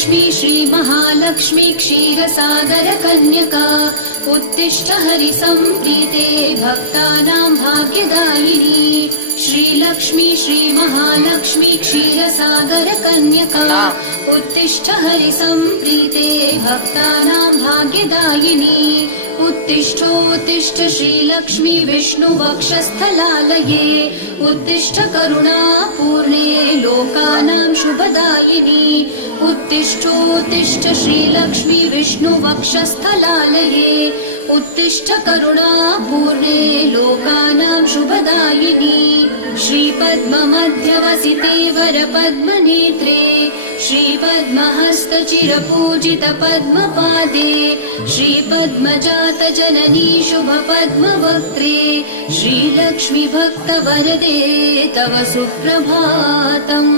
श्रीलक्ष्मी श्रीमहालक्ष्मी क्षीरसागरकन्यका उत्तिष्ठ हरिसम्प्रीते भक्तानां भाग्यदायिनी श्रीलक्ष्मी श्रीमहालक्ष्मी क्षीरसागरकन्यका उत्तिष्ठ हरिसम्प्रीते भक्तानां भाग्यदायिनी उत्तिष्ठोत्तिष्ठ श्रीलक्ष्मी विष्णुवक्षस्थलालये उत्तिष्ठ करुणापूर्णे लोकानां शुभदायिनी उत्तिष्ठोत्तिष्ठ श्रीलक्ष्मी विष्णुवक्षस्थलालये उत्तिष्ठ करुणापूर्णे लोकानां शुभदायिनी श्रीपद्ममध्यवसिते वरपद्मनेत्रे श्रीपद्महस्तचिरपूजितपद्मपादे श्रीपद्मजातजननी शुभपद्मवक्त्रे श्रीलक्ष्मी भक्तवरदे तव सुप्रभातम्।